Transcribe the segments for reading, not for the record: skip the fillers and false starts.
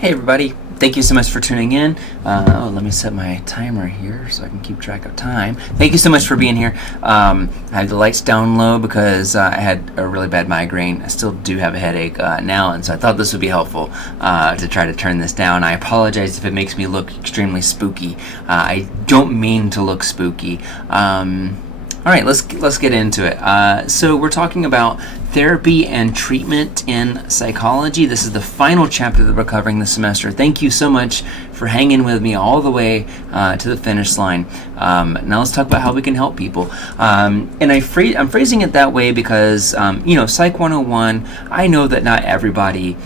Hey everybody, thank you so much for tuning in. Let me set my timer here so I can keep track of time. Thank you so much for being here. I had the lights down low because I had a really bad migraine. I still do have a headache now, and so I thought this would be helpful to try to turn this down. I apologize if it makes me look extremely spooky. I don't mean to look spooky. All right, let's get into it. So we're talking about therapy and treatment in psychology. This is the final chapter that we're covering this semester. Thank you so much for hanging with me all the way to the finish line. Now let's talk about how we can help people. And I'm phrasing it that way because, Psych 101, I know that not everybody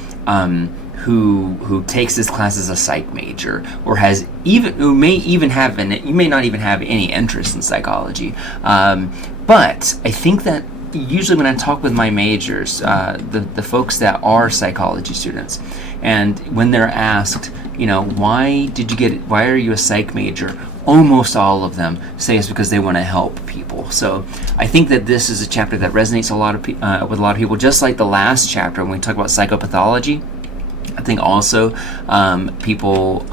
who takes this class as a psych major or who may not even have any interest in psychology. But I think that usually when I talk with my majors, the folks that are psychology students, and when they're asked, why are you a psych major? Almost all of them say it's because they want to help people. So I think that this is a chapter that resonates with a lot of people, just like the last chapter when we talk about psychopathology. I think also people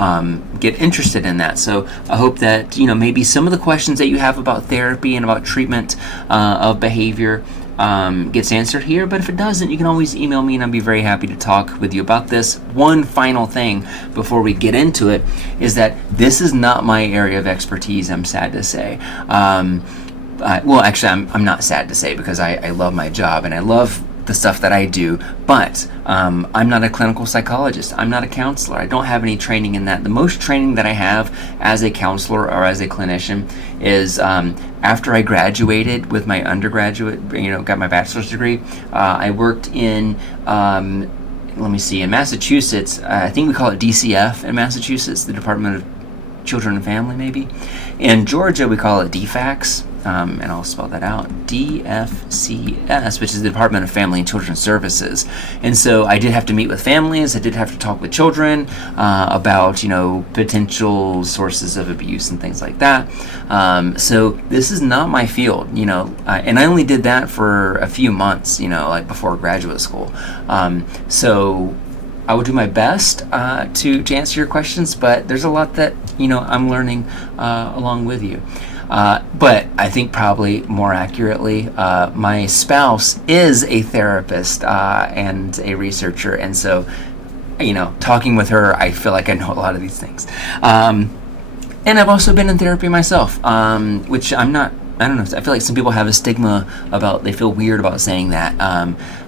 get interested in that. So I hope that maybe some of the questions that you have about therapy and about treatment of behavior gets answered here. But if it doesn't, you can always email me, and I'd be very happy to talk with you about this. One final thing before we get into it is that this is not my area of expertise, I'm sad to say. I'm not sad to say because I love my job and I love the stuff that I do, but I'm not a clinical psychologist. I'm not a counselor. I don't have any training in that. The most training that I have as a counselor or as a clinician is after I graduated with my undergraduate, got my bachelor's degree, I worked in in Massachusetts. I think we call it DCF in Massachusetts, the Department of Children and Family, maybe. In Georgia, we call it DFACS. And I'll spell that out, DFCS, which is the Department of Family and Children's Services. And so I did have to meet with families. I did have to talk with children about, potential sources of abuse and things like that. So this is not my field, and I only did that for a few months, before graduate school. So I will do my best to answer your questions, but there's a lot that, I'm learning along with you. But I think probably more accurately, my spouse is a therapist and a researcher. And so, talking with her, I feel like I know a lot of these things. And I've also been in therapy myself, which I don't know. I feel like some people have a stigma they feel weird about saying that.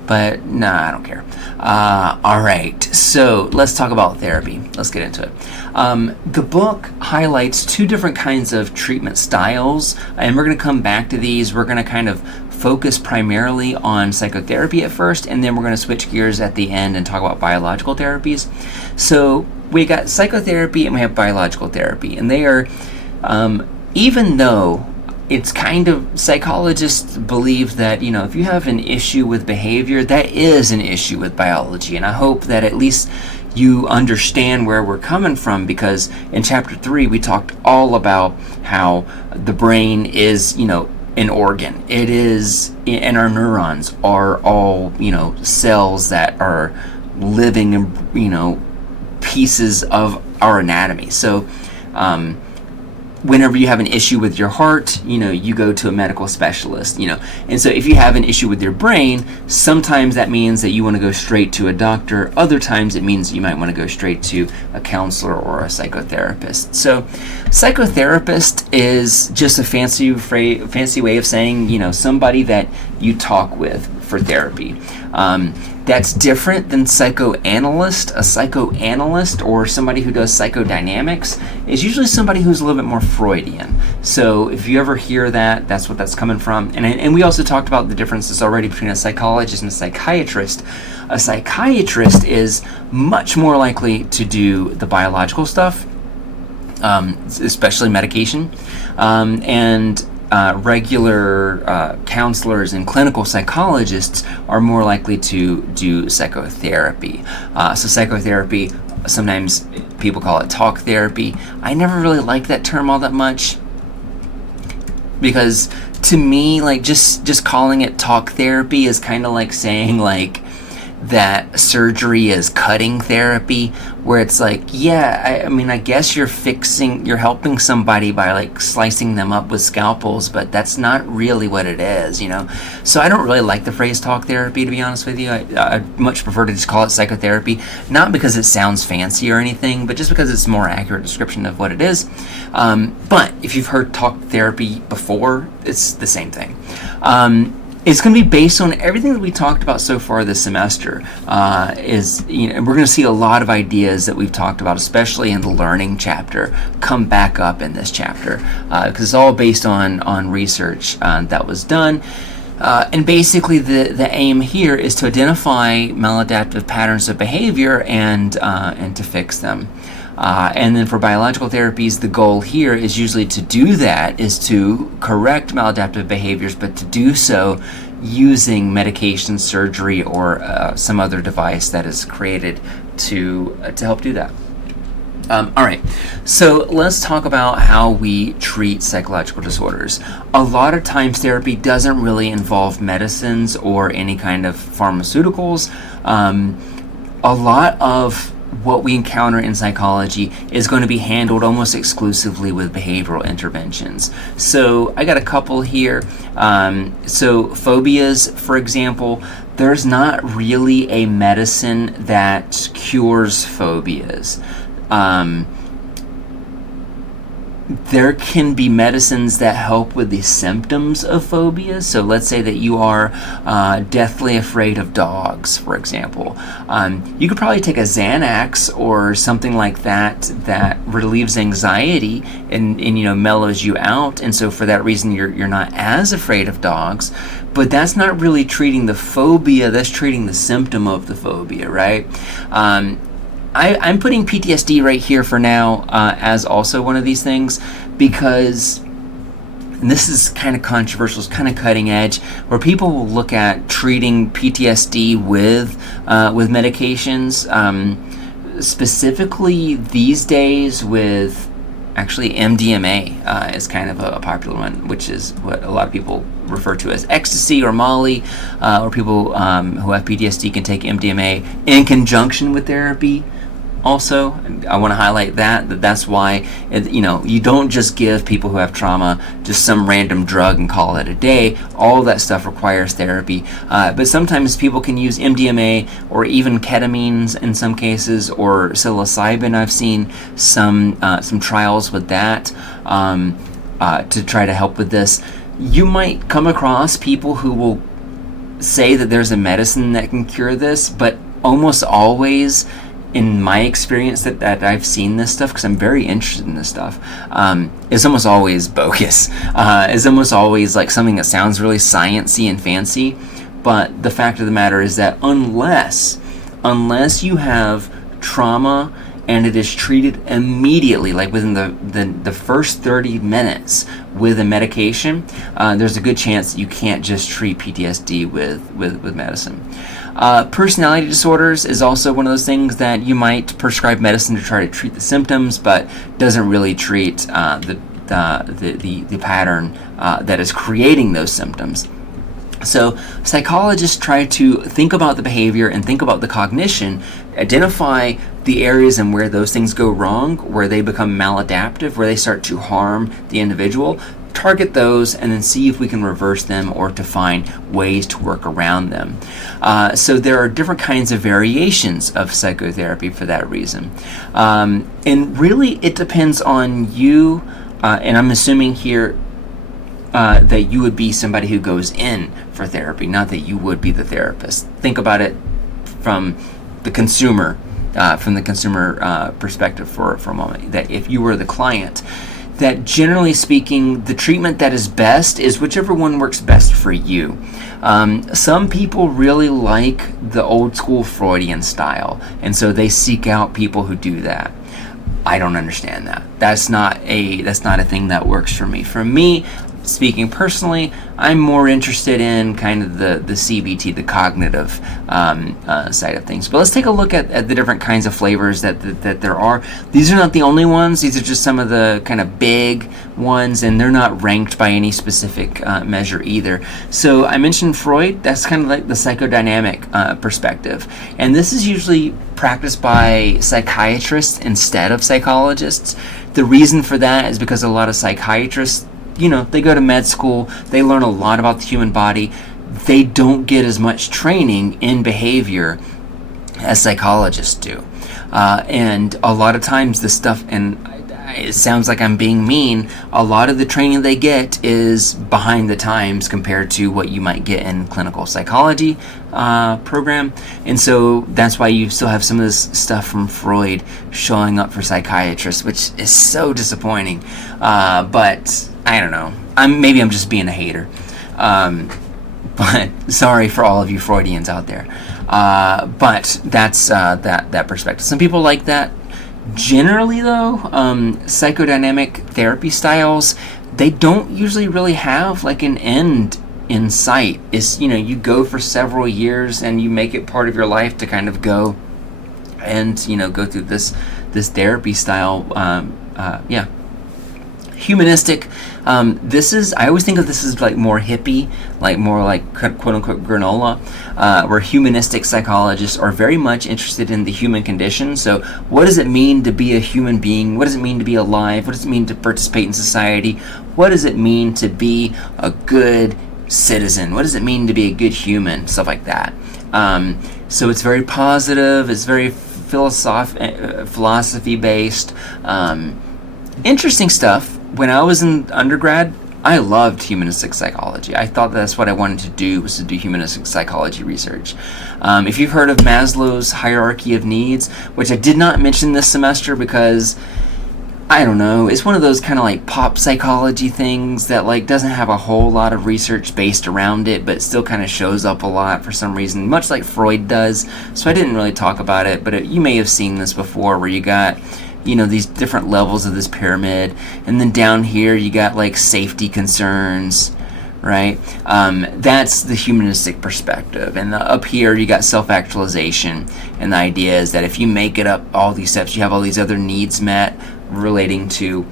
But nah, I don't care. All right, so let's talk about therapy. Let's get into it. The book highlights two different kinds of treatment styles, and we're going to come back to these. We're going to kind of focus primarily on psychotherapy at first, and then we're going to switch gears at the end and talk about biological therapies. So we got psychotherapy and we have biological therapy, and they are, even though it's kind of, psychologists believe that, if you have an issue with behavior, that is an issue with biology. And I hope that at least you understand where we're coming from, because in chapter 3, we talked all about how the brain is, an organ. It is, and our neurons are all, cells that are living, pieces of our anatomy. So, whenever you have an issue with your heart, you go to a medical specialist, And so if you have an issue with your brain, sometimes that means that you want to go straight to a doctor. Other times it means you might want to go straight to a counselor or a psychotherapist. So psychotherapist is just a fancy way of saying, somebody that you talk with for therapy. That's different than psychoanalyst. A psychoanalyst, or somebody who does psychodynamics, is usually somebody who's a little bit more Freudian. So if you ever hear that, that's what that's coming from. And we also talked about the differences already between a psychologist and a psychiatrist. A psychiatrist is much more likely to do the biological stuff, especially medication, and regular counselors and clinical psychologists are more likely to do psychotherapy. So psychotherapy, sometimes people call it talk therapy. I never really liked that term all that much, because to me, just calling it talk therapy is kind of like saying that surgery is cutting therapy, where it's like, yeah, I mean, I guess you're helping somebody by like slicing them up with scalpels, but that's not really what it is, you know? So I don't really like the phrase talk therapy, to be honest with you. I much prefer to just call it psychotherapy, not because it sounds fancy or anything, but just because it's a more accurate description of what it is. But if you've heard talk therapy before, it's the same thing. It's going to be based on everything that we talked about so far this semester. We're going to see a lot of ideas that we've talked about, especially in the learning chapter, come back up in this chapter, because it's all based on research that was done. And basically the aim here is to identify maladaptive patterns of behavior and to fix them. And then for biological therapies, the goal here is usually to do that, is to correct maladaptive behaviors, but to do so using medication, surgery, or some other device that is created to help do that. All right, so let's talk about how we treat psychological disorders. A lot of times therapy doesn't really involve medicines or any kind of pharmaceuticals. A lot of what we encounter in psychology is going to be handled almost exclusively with behavioral interventions. So I got a couple here. So phobias, for example, there's not really a medicine that cures phobias. There can be medicines that help with the symptoms of phobias. So let's say that you are deathly afraid of dogs, for example. You could probably take a Xanax or something like that relieves anxiety and mellows you out. And so for that reason, you're not as afraid of dogs. But that's not really treating the phobia. That's treating the symptom of the phobia, right? I'm putting PTSD right here for now as also one of these things, because, and this is kind of controversial, it's kind of cutting edge, where people will look at treating PTSD with medications, specifically these days with actually MDMA is kind of a popular one, which is what a lot of people refer to as ecstasy or Molly, or people who have PTSD can take MDMA in conjunction with therapy. Also, I want to highlight that's why you don't just give people who have trauma just some random drug and call it a day. All of that stuff requires therapy, but sometimes people can use MDMA or even ketamines in some cases, or psilocybin. I've seen some trials with that to try to help with this. You might come across people who will say that there's a medicine that can cure this, but almost always, in my experience that I've seen this stuff, because I'm very interested in this stuff, it's almost always bogus. It's almost always like something that sounds really sciencey and fancy, but the fact of the matter is that unless you have trauma and it is treated immediately, like within the first 30 minutes with a medication, there's a good chance that you can't just treat PTSD with medicine. Personality disorders is also one of those things that you might prescribe medicine to try to treat the symptoms, but doesn't really treat the pattern that is creating those symptoms. So psychologists try to think about the behavior and think about the cognition, identify the areas and where those things go wrong, where they become maladaptive, where they start to harm the individual, target those, and then see if we can reverse them or to find ways to work around them. So there are different kinds of variations of psychotherapy for that reason. And really it depends on you, and I'm assuming here that you would be somebody who goes in for therapy, not that you would be the therapist. Think about it from the consumer perspective for a moment, that if you were the client, that generally speaking, the treatment that is best is whichever one works best for you. Some people really like the old school Freudian style, and so they seek out people who do that. I don't understand that. That's not a thing that works for me. For me, speaking personally, I'm more interested in kind of the CBT, the cognitive side of things. But let's take a look at the different kinds of flavors that there are. These are not the only ones. These are just some of the kind of big ones, and they're not ranked by any specific measure either. So I mentioned Freud. That's kind of like the psychodynamic perspective. And this is usually practiced by psychiatrists instead of psychologists. The reason for that is because a lot of psychiatrists, they go to med school, they learn a lot about the human body. They don't get as much training in behavior as psychologists do. And a lot of times this stuff, and it sounds like I'm being mean, a lot of the training they get is behind the times compared to what you might get in clinical psychology program. And so that's why you still have some of this stuff from Freud showing up for psychiatrists, which is so disappointing. But I don't know. Maybe I'm just being a hater. But sorry for all of you Freudians out there. But that's that perspective. Some people like that. Generally, though, psychodynamic therapy styles, they don't usually really have like an end in sight. It's, you go for several years and you make it part of your life to kind of go and, go through this therapy style. Humanistic. I always think of this as like more hippie, like more like quote unquote granola, where humanistic psychologists are very much interested in the human condition. So what does it mean to be a human being? What does it mean to be alive? What does it mean to participate in society? What does it mean to be a good citizen? What does it mean to be a good human? Stuff like that. So it's very positive. It's very philosophy based. Interesting stuff. When I was in undergrad, I loved humanistic psychology. I thought that's what I wanted to do, was to do humanistic psychology research. If you've heard of Maslow's hierarchy of needs, which I did not mention this semester because, I don't know, it's one of those kind of like pop psychology things that like doesn't have a whole lot of research based around it, but still kind of shows up a lot for some reason, much like Freud does. So I didn't really talk about it, but you may have seen this before, where you got these different levels of this pyramid, and then down here you got like safety concerns, right? That's the humanistic perspective. And up here you got self-actualization, and the idea is that if you make it up all these steps, you have all these other needs met relating to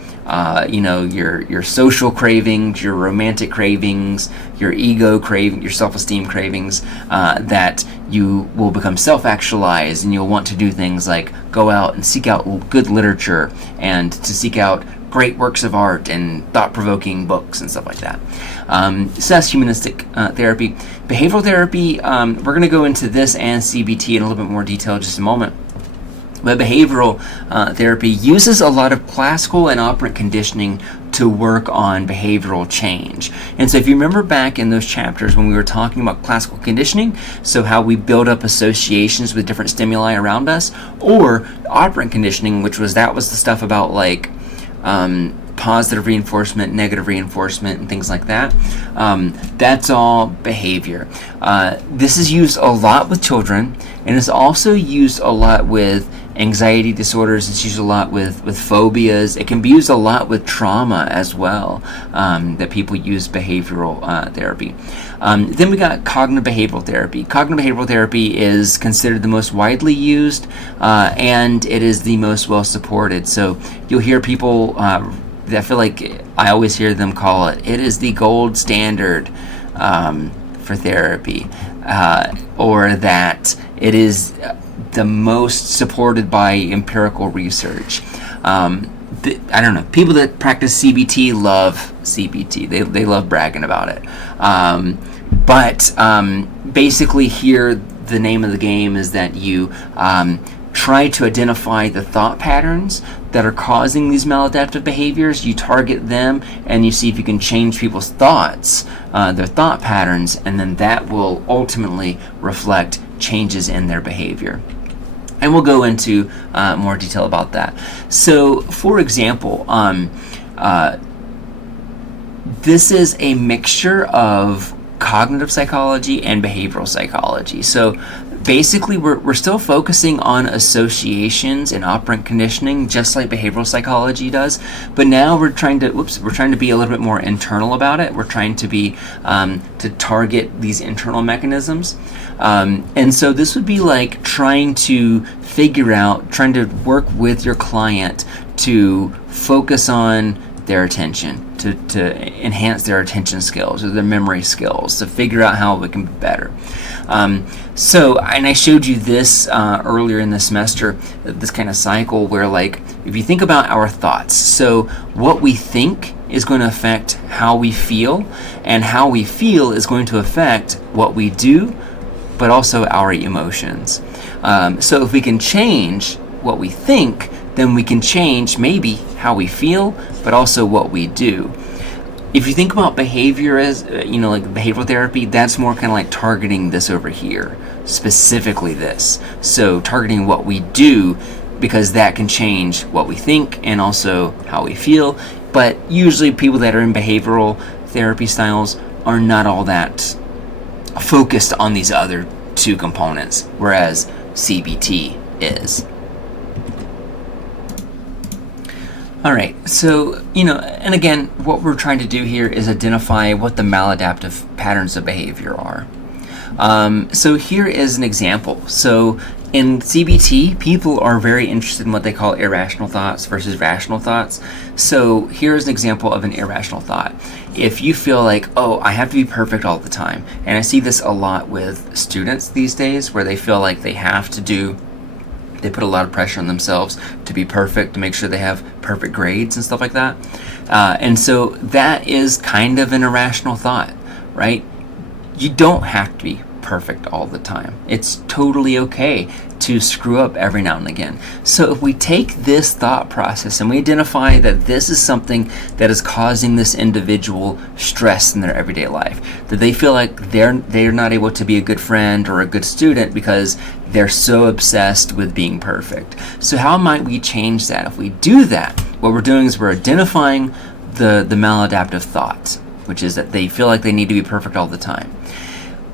your social cravings, your romantic cravings, your ego craving, your self-esteem cravings, that you will become self-actualized, and you'll want to do things like go out and seek out good literature, and to seek out great works of art and thought-provoking books and stuff like that. So that's humanistic therapy. Behavioral therapy, we're going to go into this and CBT in a little bit more detail in just a moment. But behavioral therapy uses a lot of classical and operant conditioning to work on behavioral change. And so if you remember back in those chapters when we were talking about classical conditioning, so how we build up associations with different stimuli around us, or operant conditioning, which was the stuff about like positive reinforcement, negative reinforcement, and things like that. That's all behavior. This is used a lot with children, and it's also used a lot with anxiety disorders. It's used a lot with phobias. It can be used a lot with trauma as well, that people use behavioral therapy. Then we got cognitive behavioral therapy. Cognitive behavioral therapy is considered the most widely used, and it is the most well supported. So you'll hear people, I feel like I always hear them call it is the gold standard for therapy, or that it is the most supported by empirical research. I don't know. People that practice CBT love CBT. They love bragging about it. But basically here, the name of the game is that you try to identify the thought patterns that are causing these maladaptive behaviors. You target them, and you see if you can change people's thoughts, their thought patterns, and then that will ultimately reflect changes in their behavior. And we'll go into more detail about that. So, for example, this is a mixture of cognitive psychology and behavioral psychology. So basically we're still focusing on associations and operant conditioning, just like behavioral psychology does, but now we're trying to be a little bit more internal about it. We're trying to be to target these internal mechanisms, and so this would be like trying to work with your client to focus on their attention, to enhance their attention skills or their memory skills, to figure out how it can be better. And I showed you this earlier in the semester, this kind of cycle where, like, if you think about our thoughts, so what we think is going to affect how we feel, and how we feel is going to affect what we do, but also our emotions. So if we can change what we think, then we can change maybe how we feel, but also what we do. If you think about behavior as, like behavioral therapy, that's more kind of like targeting this over here, specifically this. So targeting what we do, because that can change what we think and also how we feel. But usually people that are in behavioral therapy styles are not all that focused on these other two components, whereas CBT is. All right, so, and again, what we're trying to do here is identify what the maladaptive patterns of behavior are. So here is an example. So in CBT, people are very interested in what they call irrational thoughts versus rational thoughts. So here's an example of an irrational thought. If you feel like, oh, I have to be perfect all the time, and I see this a lot with students these days where they feel like they put a lot of pressure on themselves to be perfect, to make sure they have perfect grades and stuff like that. And so that is kind of an irrational thought, right? You don't have to be perfect all the time. It's totally okay to screw up every now and again. So if we take this thought process and we identify that this is something that is causing this individual stress in their everyday life, that they feel like they're not able to be a good friend or a good student because they're so obsessed with being perfect. So how might we change that? If we do that, what we're doing is we're identifying the maladaptive thoughts, which is that they feel like they need to be perfect all the time.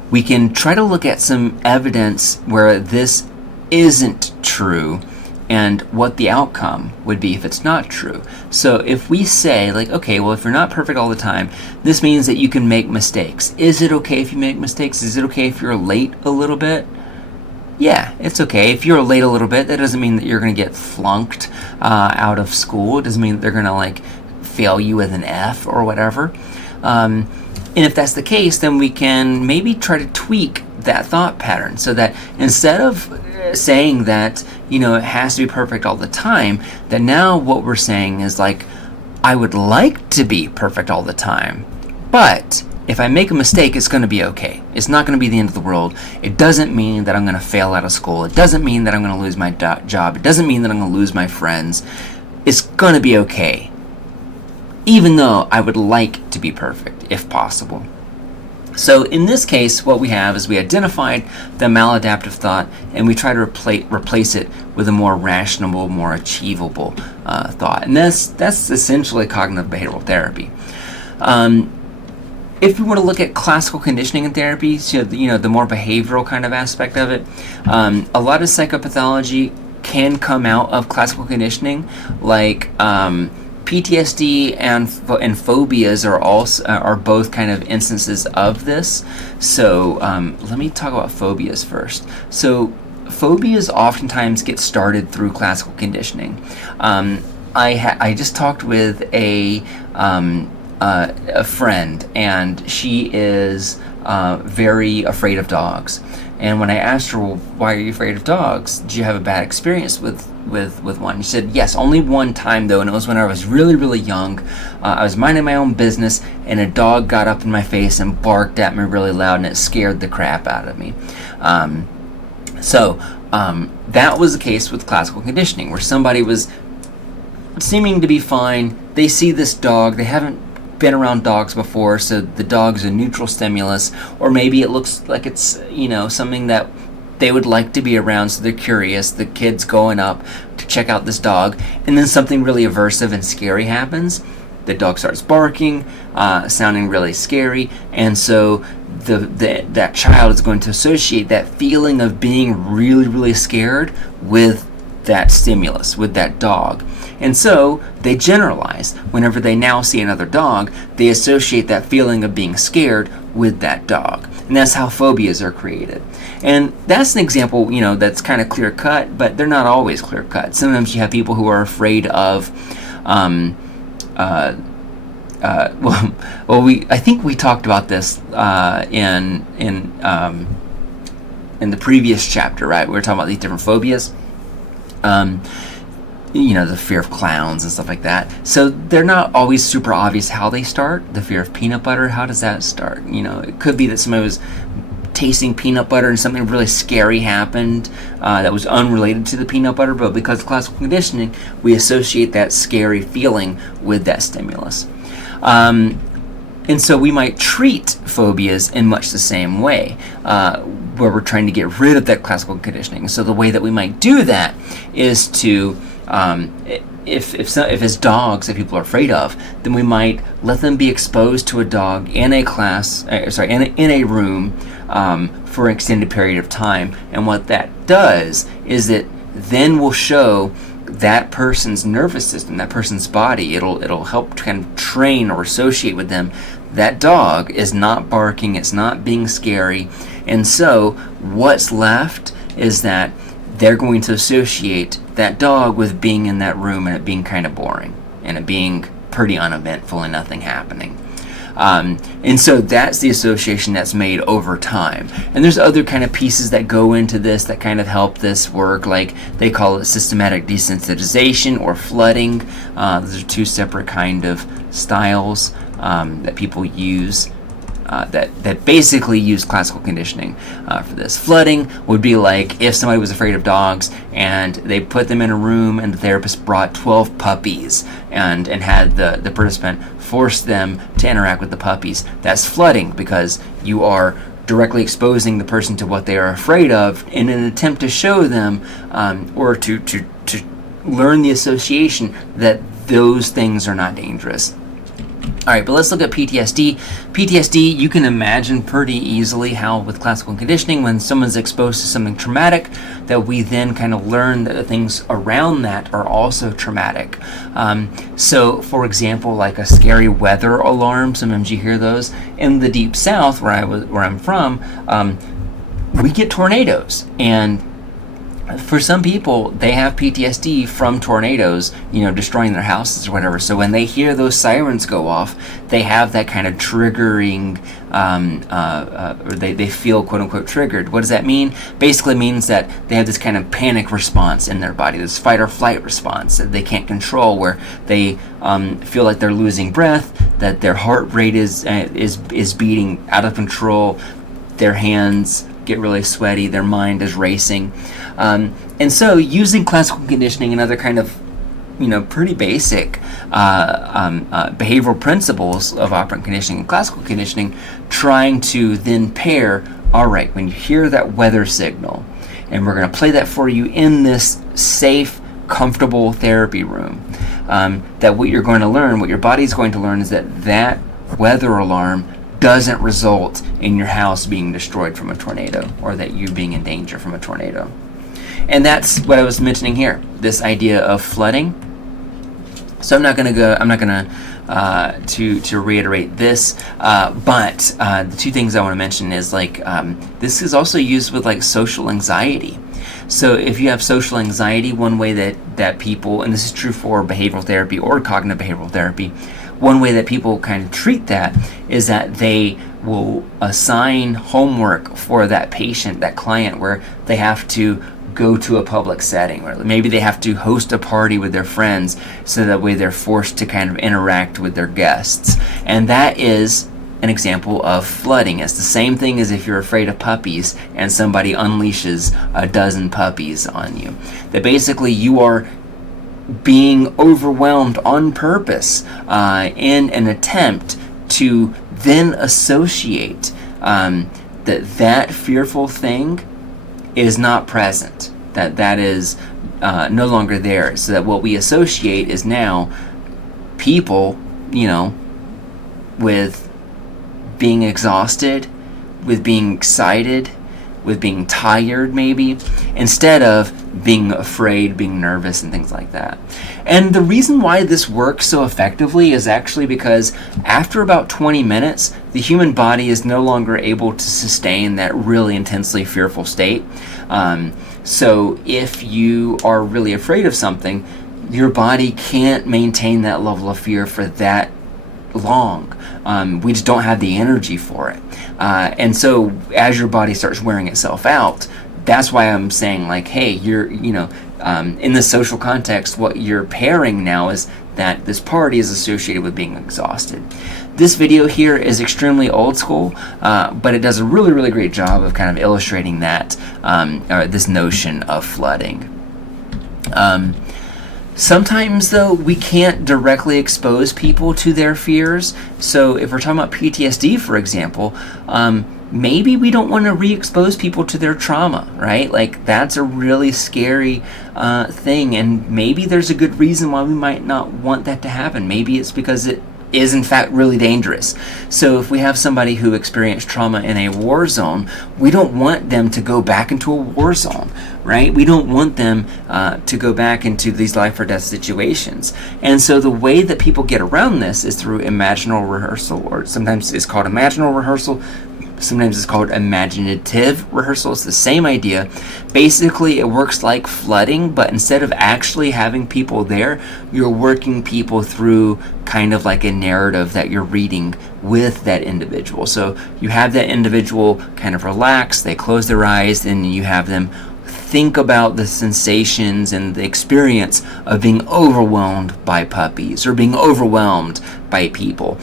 We can try to look at some evidence where this isn't true and what the outcome would be if it's not true. So if we say, like, okay, well, if you're not perfect all the time, this means that you can make mistakes. Is it okay if you make mistakes? Is it okay if you're late a little bit? Yeah, it's okay. If you're late a little bit, that doesn't mean that you're going to get flunked out of school. It doesn't mean that they're going to, fail you with an F or whatever. And if that's the case, then we can maybe try to tweak that thought pattern so that instead of saying that, it has to be perfect all the time, that now what we're saying is like, I would like to be perfect all the time, but if I make a mistake, it's going to be okay. It's not going to be the end of the world. It doesn't mean that I'm going to fail out of school. It doesn't mean that I'm going to lose my job. It doesn't mean that I'm going to lose my friends. It's going to be okay, even though I would like to be perfect, if possible. So in this case, what we have is we identified the maladaptive thought, and we try to replace it with a more rational, more achievable thought. And that's essentially cognitive behavioral therapy. If we want to look at classical conditioning in therapy, so the more behavioral kind of aspect of it, a lot of psychopathology can come out of classical conditioning, like PTSD and phobias are both kind of instances of this. So let me talk about phobias first. So phobias oftentimes get started through classical conditioning. I just talked with a friend, and she is very afraid of dogs. And when I asked her, well, why are you afraid of dogs? Did you have a bad experience with one? She said, yes, only one time though, and it was when I was really, really young. I was minding my own business, and a dog got up in my face and barked at me really loud, and it scared the crap out of me. So that was the case with classical conditioning, where somebody was seeming to be fine. They see this dog, they haven't been around dogs before, so the dog's a neutral stimulus, or maybe it looks like it's something that they would like to be around, so they're curious. The kid's going up to check out this dog, and then something really aversive and scary happens. the dog starts barking, sounding really scary, and so that child is going to associate that feeling of being really, really scared with that stimulus, with that dog. And so they generalize. Whenever they now see another dog, they associate that feeling of being scared with that dog. And that's how phobias are created. And that's an example, that's kind of clear cut, but they're not always clear cut. Sometimes you have people who are afraid of, I think we talked about this in the previous chapter, right? We were talking about these different phobias. The fear of clowns and stuff like that. So they're not always super obvious how they start. The fear of peanut butter, how does that start? It could be that somebody was tasting peanut butter and something really scary happened that was unrelated to the peanut butter, but because of classical conditioning, we associate that scary feeling with that stimulus. And so we might treat phobias in much the same way, where we're trying to get rid of that classical conditioning. So the way that we might do that is to, if it's dogs that people are afraid of, then we might let them be exposed to a dog in a in a room for an extended period of time. And what that does is it then will show that person's nervous system, that person's body, it'll help kind of train or associate with them that dog is not barking, it's not being scary. And so what's left is that they're going to associate that dog with being in that room and it being kind of boring and it being pretty uneventful and nothing happening. And so that's the association that's made over time. And there's other kind of pieces that go into this that kind of help this work, like they call it systematic desensitization or flooding. Those are two separate kind of styles that people use that basically use classical conditioning for this. Flooding would be like if somebody was afraid of dogs and they put them in a room and the therapist brought 12 puppies and had the participant force them to interact with the puppies. That's flooding because you are directly exposing the person to what they are afraid of in an attempt to show them or to learn the association that those things are not dangerous. All right, but let's look at PTSD. PTSD, you can imagine pretty easily how with classical conditioning, when someone's exposed to something traumatic, that we then kind of learn that the things around that are also traumatic. So, for example, like a scary weather alarm, sometimes you hear those. In the Deep South, where I'm from, we get tornadoes. And for some people, they have PTSD from tornadoes, destroying their houses or whatever. So when they hear those sirens go off, they have that kind of triggering, or they feel quote unquote triggered. What does that mean? Basically means that they have this kind of panic response in their body, this fight or flight response that they can't control, where they feel like they're losing breath, that their heart rate is beating out of control, their hands get really sweaty, their mind is racing. And so using classical conditioning and other kind of, pretty basic behavioral principles of operant conditioning and classical conditioning, trying to then pair, all right, when you hear that weather signal, and we're going to play that for you in this safe, comfortable therapy room, that what you're going to learn, what your body's going to learn is that weather alarm doesn't result in your house being destroyed from a tornado or that you being in danger from a tornado. And that's what I was mentioning here, this idea of flooding. So I'm not going to reiterate this, but the two things I want to mention is this is also used with social anxiety. So if you have social anxiety, one way that people, and this is true for behavioral therapy or cognitive behavioral therapy, one way that people kind of treat that is that they will assign homework for that patient, that client, where they have to go to a public setting, or maybe they have to host a party with their friends, so that way they're forced to kind of interact with their guests. And that is an example of flooding. It's the same thing as if you're afraid of puppies and somebody unleashes a dozen puppies on you. That basically you are being overwhelmed on purpose in an attempt to then associate that fearful thing is not present, that is no longer there, so that what we associate is now people with being exhausted, with being excited, with being tired maybe, instead of being afraid, being nervous, and things like that. And the reason why this works so effectively is actually because after about 20 minutes, the human body is no longer able to sustain that really intensely fearful state. So if you are really afraid of something, your body can't maintain that level of fear for that long. We just don't have the energy for it. And so as your body starts wearing itself out, that's why I'm saying, like, hey, in the social context, what you're pairing now is that this party is associated with being exhausted. This video here is extremely old school, but it does a really, really great job of kind of illustrating that, this notion of flooding. Sometimes, though, we can't directly expose people to their fears. So if we're talking about PTSD, for example, maybe we don't want to re-expose people to their trauma, right? Like, that's a really scary thing, and maybe there's a good reason why we might not want that to happen. Maybe it's because it is in fact really dangerous. So if we have somebody who experienced trauma in a war zone, we don't want them to go back into a war zone, right? We don't want them to go back into these life or death situations. And so the way that people get around this is through imaginal rehearsal, or sometimes it's called imaginal rehearsal, sometimes it's called imaginative rehearsal. It's the same idea. Basically, it works like flooding, but instead of actually having people there, you're working people through kind of like a narrative that you're reading with that individual. So you have that individual kind of relax, they close their eyes, and you have them think about the sensations and the experience of being overwhelmed by puppies or being overwhelmed by people.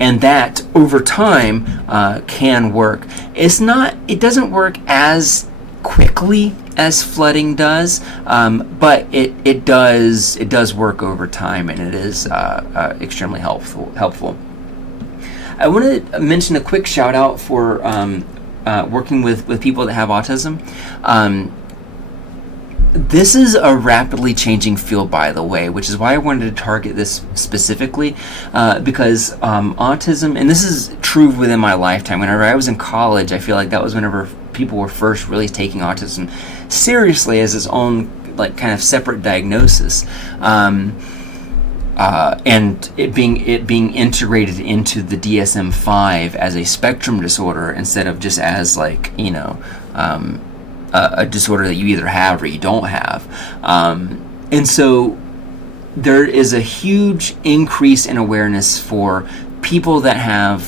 And that over time can work. It doesn't work as quickly as flooding does, but it does work over time, and it is extremely helpful. I want to mention a quick shout out for working with people that have autism. This is a rapidly changing field, by the way, which is why I wanted to target this specifically, because autism, and this is true within my lifetime. Whenever I was in college, I feel like that was whenever people were first really taking autism seriously as its own, like, kind of separate diagnosis, and it being integrated into the DSM-5 as a spectrum disorder instead of just as, like, a disorder that you either have or you don't have. And so there is a huge increase in awareness for people that have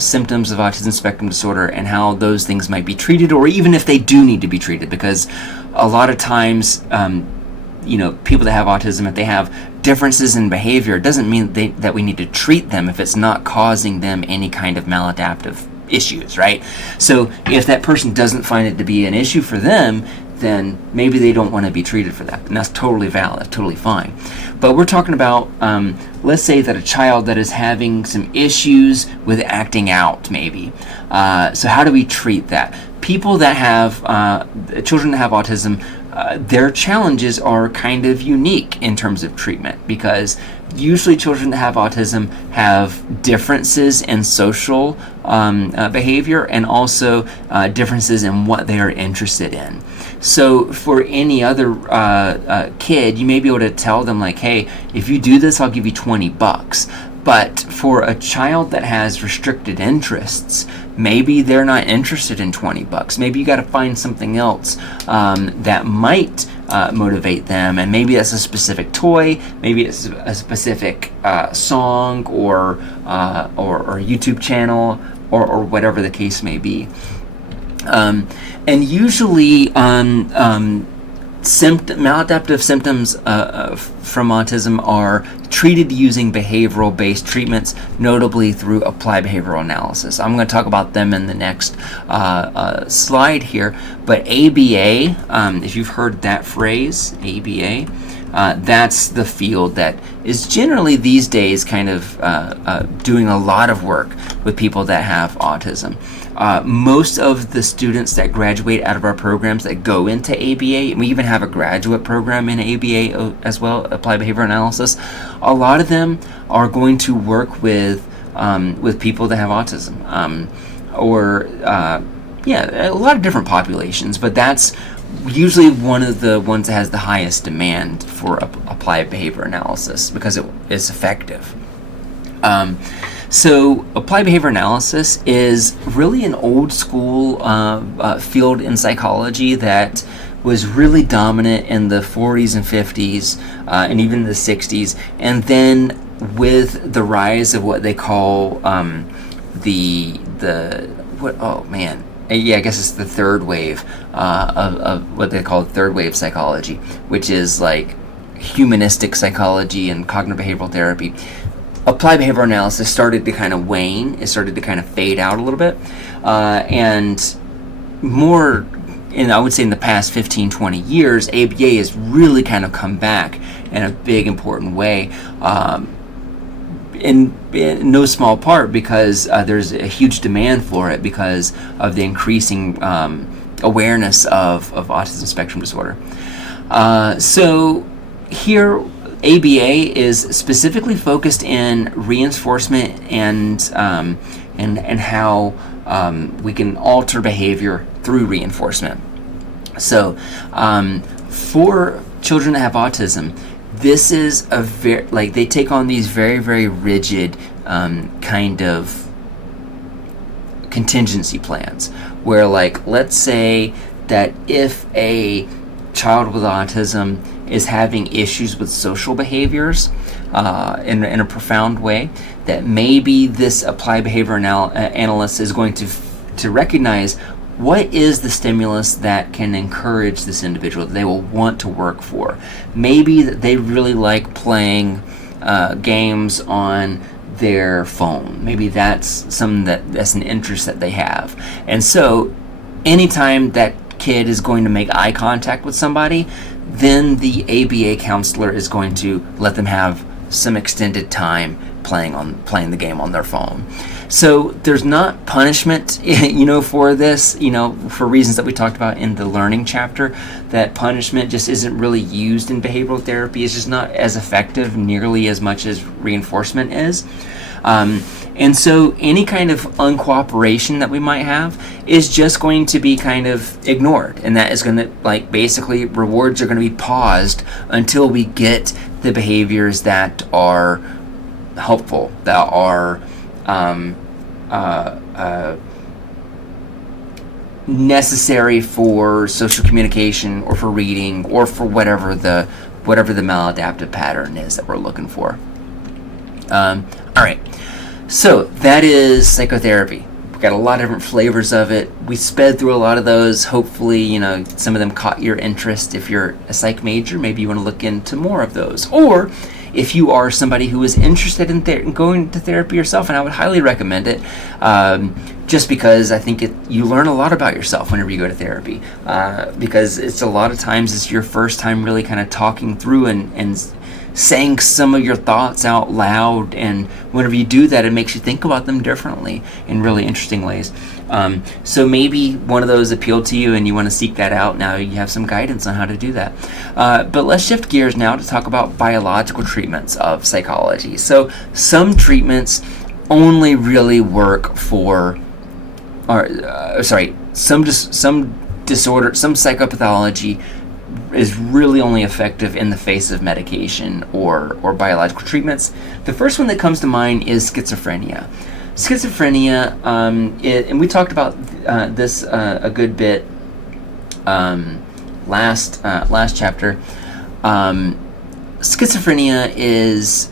symptoms of autism spectrum disorder and how those things might be treated, or even if they do need to be treated, because a lot of times people that have autism, if they have differences in behavior, it doesn't mean that we need to treat them if it's not causing them any kind of maladaptive issues, right? So if that person doesn't find it to be an issue for them, then maybe they don't want to be treated for that, and that's totally valid, totally fine. But we're talking about, let's say that a child that is having some issues with acting out, maybe. So how do we treat that? People that have, children that have autism, their challenges are kind of unique in terms of treatment, because usually children that have autism have differences in social behavior, and also differences in what they are interested in. So for any other kid, you may be able to tell them, like, hey, if you do this, I'll give you $20. But for a child that has restricted interests, maybe they're not interested in $20. Maybe you got to find something else that might motivate them, and maybe it's a specific toy, maybe it's a specific song or YouTube channel, or whatever the case may be. And usually maladaptive symptoms from autism are treated using behavioral-based treatments, notably through applied behavioral analysis. I'm going to talk about them in the next slide here, but ABA, if you've heard that phrase, ABA, that's the field that is generally these days kind of doing a lot of work with people that have autism. Most of the students that graduate out of our programs that go into ABA, and we even have a graduate program in ABA as well, Applied Behavior Analysis, a lot of them are going to work with people that have autism, a lot of different populations, but that's usually one of the ones that has the highest demand for applied behavior analysis because it is effective. So applied behavior analysis is really an old school field in psychology that was really dominant in the 40s and 50s and even the 60s. And then with the rise of what they call I guess it's the third wave of what they call third wave psychology, which is like humanistic psychology and cognitive behavioral therapy. Applied behavior analysis started to kind of wane. It started to kind of fade out a little bit. And more, I would say in the past 15, 20 years, ABA has really kind of come back in a big, important way. In no small part because there's a huge demand for it because of the increasing awareness of autism spectrum disorder. So here, ABA is specifically focused in reinforcement and how we can alter behavior through reinforcement. So for children that have autism, this is they take on these very, very rigid kind of contingency plans where, like, let's say that if a child with autism is having issues with social behaviors in a profound way, that maybe this applied behavior analyst is going to recognize what is the stimulus that can encourage this individual that they will want to work for. Maybe that they really like playing games on their phone. Maybe that's something that's an interest that they have. And so anytime that kid is going to make eye contact with somebody, then the ABA counselor is going to let them have some extended time playing the game on their phone. So there's not punishment, for this, for reasons that we talked about in the learning chapter, that punishment just isn't really used in behavioral therapy. It's just not as effective nearly as much as reinforcement is. And so any kind of uncooperation that we might have is just going to be kind of ignored. And that is going to, basically rewards are going to be paused until we get the behaviors that are helpful, that are necessary for social communication or for reading or for whatever the maladaptive pattern is that we're looking for. All right. So that is psychotherapy. We've got a lot of different flavors of it. We sped through a lot of those. Hopefully, some of them caught your interest. If you're a psych major, maybe you want to look into more of those. Or if you are somebody who is interested in going to therapy yourself, and I would highly recommend it, just because I think you learn a lot about yourself whenever you go to therapy, because it's a lot of times it's your first time really kind of talking through and saying some of your thoughts out loud, and whenever you do that, it makes you think about them differently in really interesting ways. So maybe one of those appealed to you and you want to seek that out. Now you have some guidance on how to do that. But let's shift gears now to talk about biological treatments of psychology. So some treatments only really work for, some disorder, some psychopathology is really only effective in the face of medication or biological treatments. The first one that comes to mind is schizophrenia. Schizophrenia, and we talked about this a good bit last chapter. Schizophrenia is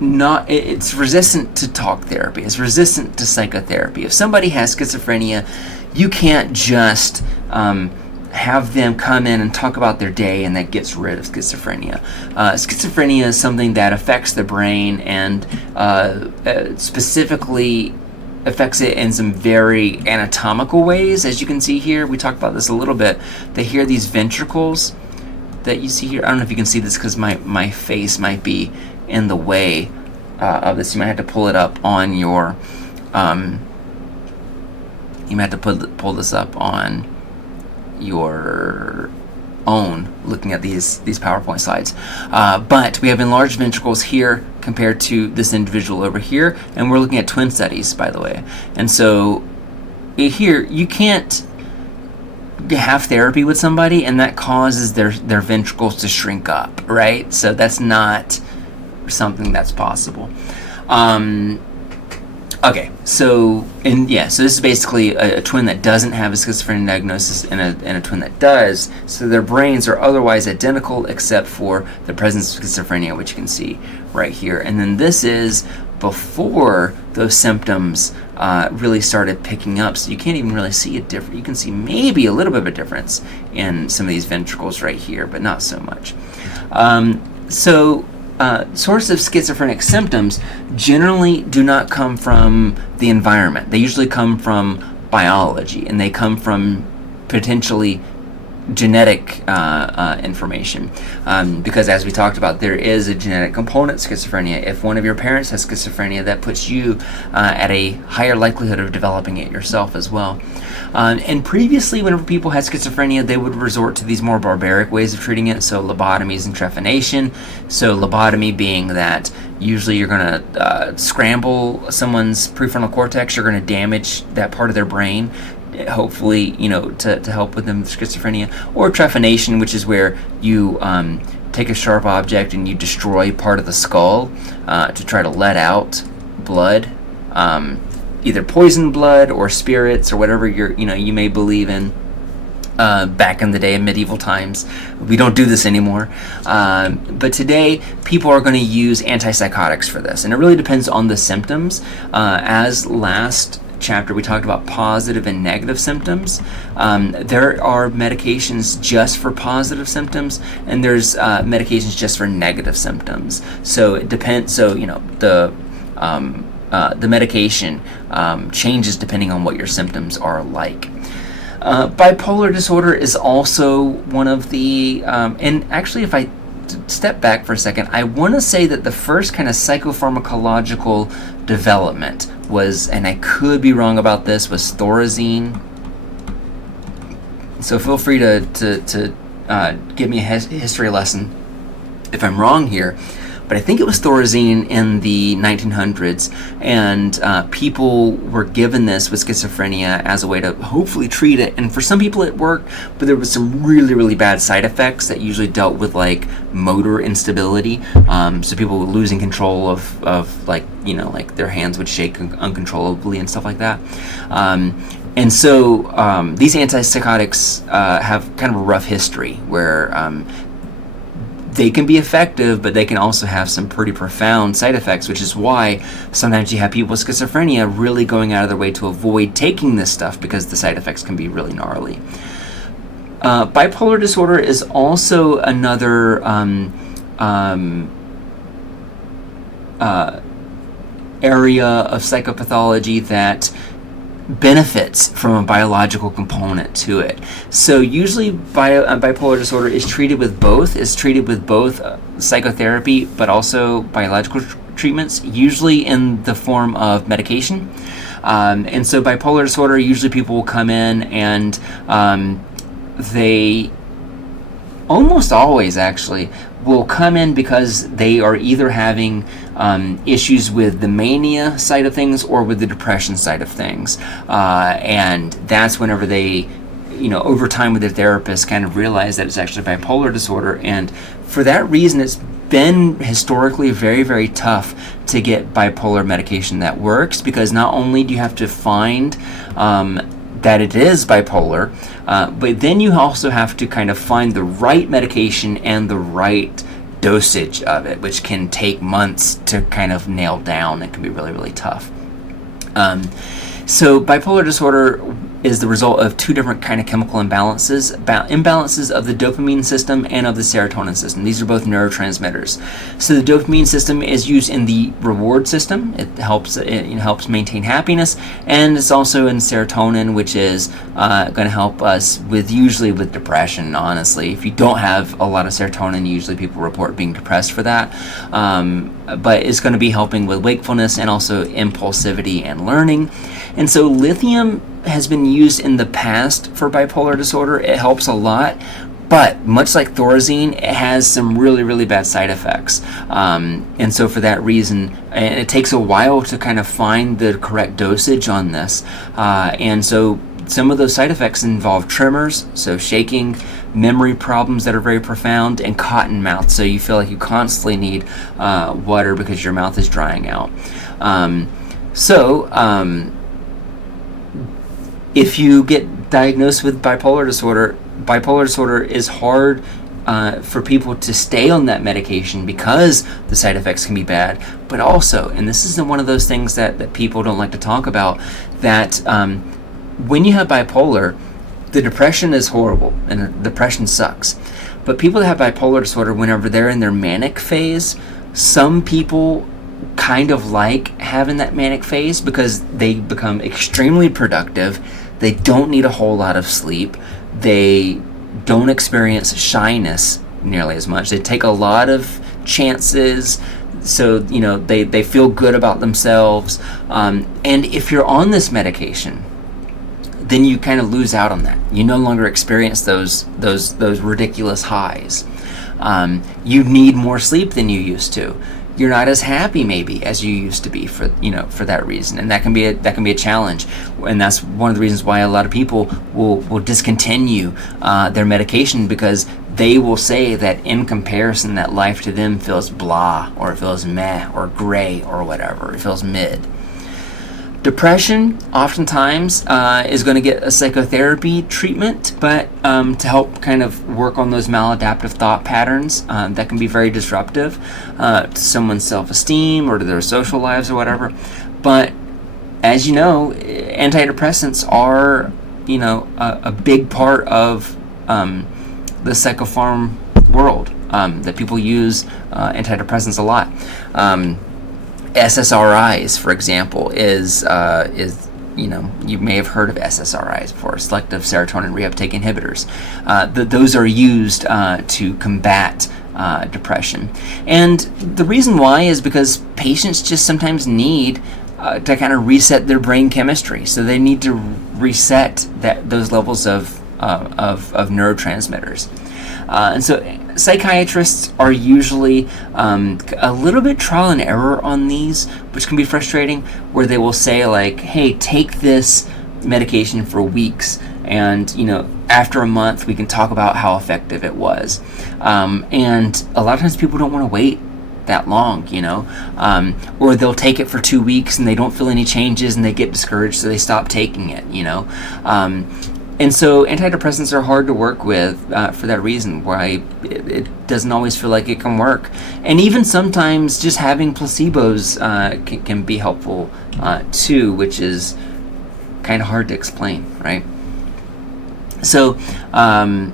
not, it's resistant to talk therapy. It's resistant to psychotherapy. If somebody has schizophrenia, you can't just have them come in and talk about their day and that gets rid of schizophrenia. Schizophrenia is something that affects the brain and specifically affects it in some very anatomical ways. As you can see here, we talked about this a little bit. They hear these ventricles that you see here. I don't know if you can see this because my face might be in the way of this. You might have to pull it up on your You might have to pull this up on your own, looking at these PowerPoint slides. But we have enlarged ventricles here compared to this individual over here, and we're looking at twin studies, by the way. And so here, you can't have therapy with somebody and that causes their ventricles to shrink up, right? So that's not something that's possible. Okay, so this is basically a twin that doesn't have a schizophrenia diagnosis and a twin that does. So their brains are otherwise identical except for the presence of schizophrenia, which you can see right here. And then this is before those symptoms really started picking up. So you can't even really see a difference. You can see maybe a little bit of a difference in some of these ventricles right here, but not so much. Source of schizophrenic symptoms generally do not come from the environment. They usually come from biology, and they come from potentially genetic information, because as we talked about, there is a genetic component to schizophrenia. If one of your parents has schizophrenia, that puts you at a higher likelihood of developing it yourself as well. And previously, whenever people had schizophrenia, they would resort to these more barbaric ways of treating it, so lobotomies and trephination. So lobotomy being that usually you're going to scramble someone's prefrontal cortex, you're going to damage that part of their brain, hopefully, to help with them with schizophrenia. Or trephination, which is where you take a sharp object and you destroy part of the skull to try to let out blood, either poison blood or spirits or whatever you may believe in. Back in the day, in medieval times, we don't do this anymore. But today, people are going to use antipsychotics for this, and it really depends on the symptoms. As last chapter we talked about positive and negative symptoms. There are medications just for positive symptoms, and there's medications just for negative symptoms. So it depends. So the medication changes depending on what your symptoms are like. Bipolar disorder is also one of the and actually, if I step back for a second, I want to say that the first kind of psychopharmacological development was, and I could be wrong about this, was Thorazine. So feel free to give me a history lesson if I'm wrong here. But I think it was Thorazine in the 1900s, and people were given this with schizophrenia as a way to hopefully treat it. And for some people it worked, but there was some really, really bad side effects that usually dealt with like motor instability. So people were losing control of like their hands would shake uncontrollably and stuff like that. And so these antipsychotics have kind of a rough history where they can be effective, but they can also have some pretty profound side effects, which is why sometimes you have people with schizophrenia really going out of their way to avoid taking this stuff because the side effects can be really gnarly. Bipolar disorder is also another area of psychopathology that benefits from a biological component to it. So usually bipolar disorder is treated with both. It's treated with both psychotherapy but also biological treatments, usually in the form of medication. And so bipolar disorder, usually people will come in and they almost always actually will come in because they are either having issues with the mania side of things or with the depression side of things. And that's whenever they, over time with their therapist kind of realize that it's actually bipolar disorder. And for that reason, it's been historically very, very tough to get bipolar medication that works, because not only do you have to find that it is bipolar, but then you also have to kind of find the right medication and the right dosage of it, which can take months to kind of nail down. It can be really, really tough. So bipolar disorder is the result of two different kind of chemical imbalances of the dopamine system and of the serotonin system. These are both neurotransmitters. So the dopamine system is used in the reward system. It helps maintain happiness, and it's also in serotonin, which is going to help us usually with depression. Honestly, if you don't have a lot of serotonin, usually people report being depressed for that. But it's going to be helping with wakefulness and also impulsivity and learning. And so lithium has been used in the past for bipolar disorder. It helps a lot, but much like Thorazine, it has some really, really bad side effects. And so for that reason, and it takes a while to kind of find the correct dosage on this. And so some of those side effects involve tremors, so shaking, memory problems that are very profound, and cotton mouth, so you feel like you constantly need water because your mouth is drying out. If you get diagnosed with bipolar disorder is hard for people to stay on that medication because the side effects can be bad. But also, and this is one of those things that people don't like to talk about, that when you have bipolar, the depression is horrible and depression sucks. But people that have bipolar disorder, whenever they're in their manic phase, some people kind of like having that manic phase because they become extremely productive. They don't need a whole lot of sleep. They don't experience shyness nearly as much. They take a lot of chances, so they feel good about themselves. And if you're on this medication, then you kind of lose out on that. You no longer experience those ridiculous highs. You need more sleep than you used to. You're not as happy maybe as you used to be for that reason, and that can be a challenge. And that's one of the reasons why a lot of people will discontinue their medication, because they will say that in comparison that life to them feels blah, or it feels meh, or gray, or whatever. It feels mid. Depression oftentimes is going to get a psychotherapy treatment, but to help kind of work on those maladaptive thought patterns that can be very disruptive to someone's self-esteem or to their social lives or whatever. But as you know, antidepressants are a big part of the psychopharm world, that people use antidepressants a lot. SSRIs, for example, is you may have heard of SSRIs before, selective serotonin reuptake inhibitors. Those are used to combat depression. And the reason why is because patients just sometimes need to kind of reset their brain chemistry. So they need to reset those levels of neurotransmitters. And so psychiatrists are usually a little bit trial and error on these, which can be frustrating, where they will say like, hey, take this medication for weeks, and after a month we can talk about how effective it was. And a lot of times people don't want to wait that long, or they'll take it for 2 weeks and they don't feel any changes and they get discouraged, so they stop taking it. And so antidepressants are hard to work with for that reason, why it doesn't always feel like it can work. And even sometimes just having placebos can be helpful too, which is kind of hard to explain, right? So, and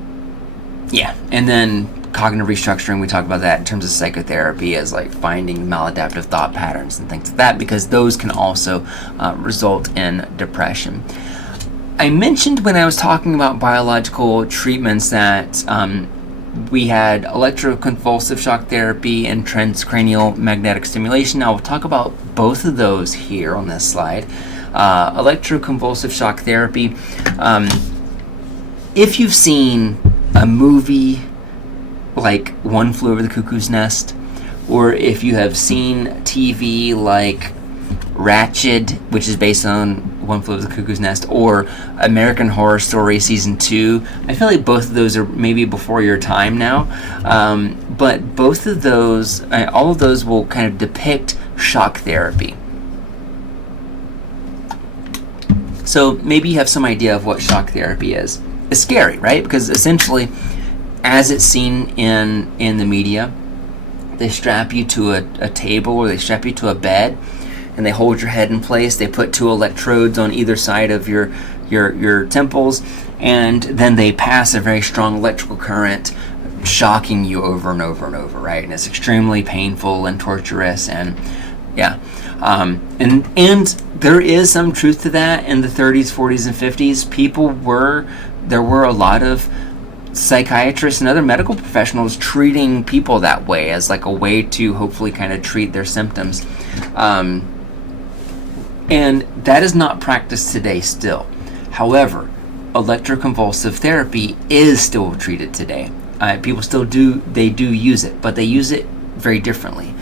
then cognitive restructuring, we talk about that in terms of psychotherapy as like finding maladaptive thought patterns and things like that, because those can also result in depression. I mentioned when I was talking about biological treatments that we had electroconvulsive shock therapy and transcranial magnetic stimulation. Now we'll talk about both of those here on this slide. Electroconvulsive shock therapy. If you've seen a movie like One Flew Over the Cuckoo's Nest, or if you have seen TV like Ratched, which is based on One Flew Over the Cuckoo's Nest, or American Horror Story Season 2. I feel like both of those are maybe before your time now, but both of those, all of those will kind of depict shock therapy. So maybe you have some idea of what shock therapy is. It's scary, right? Because essentially, as it's seen in the media, they strap you to a table, or they strap you to a bed, and they hold your head in place. They put 2 electrodes on either side of your temples, and then they pass a very strong electrical current, shocking you over and over and over, right? And it's extremely painful and torturous, and and there is some truth to that. In the 30s, 40s, and 50s, there were a lot of psychiatrists and other medical professionals treating people that way as like a way to hopefully kind of treat their symptoms. And that is not practiced today still. However, electroconvulsive therapy is still treated today. People still do use it, but they use it very differently.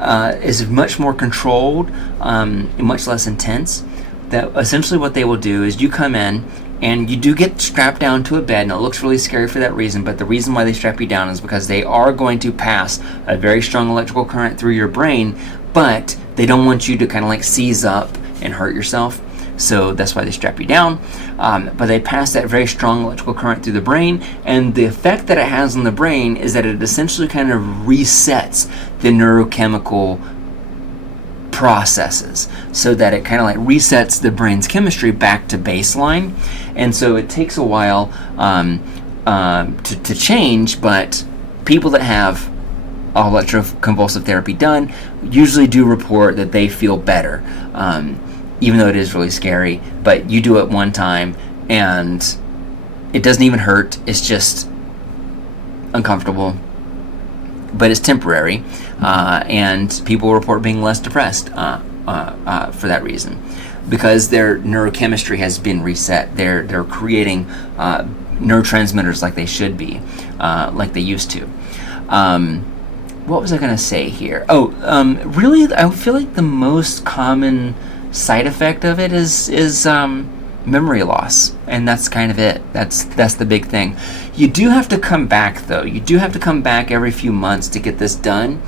It's much more controlled, much less intense. That essentially what they will do is you come in and you do get strapped down to a bed, and it looks really scary for that reason, but the reason why they strap you down is because they are going to pass a very strong electrical current through your brain, but they don't want you to kind of like seize up and hurt yourself. So that's why they strap you down. But they pass that very strong electrical current through the brain, and the effect that it has on the brain is that it essentially kind of resets the neurochemical processes, so that it kind of like resets the brain's chemistry back to baseline. And so it takes a while to change, but people that have electroconvulsive therapy done usually do report that they feel better. Even though it is really scary, but you do it one time and it doesn't even hurt. It's just uncomfortable, but it's temporary, and people report being less depressed for that reason, because their neurochemistry has been reset. They're creating neurotransmitters like they should be, like they used to. What was I going to say here? Really, I feel like the most common side effect of it is memory loss, and that's kind of it. That's the big thing. You do have to come back, though. You do have to come back every few months to get this done.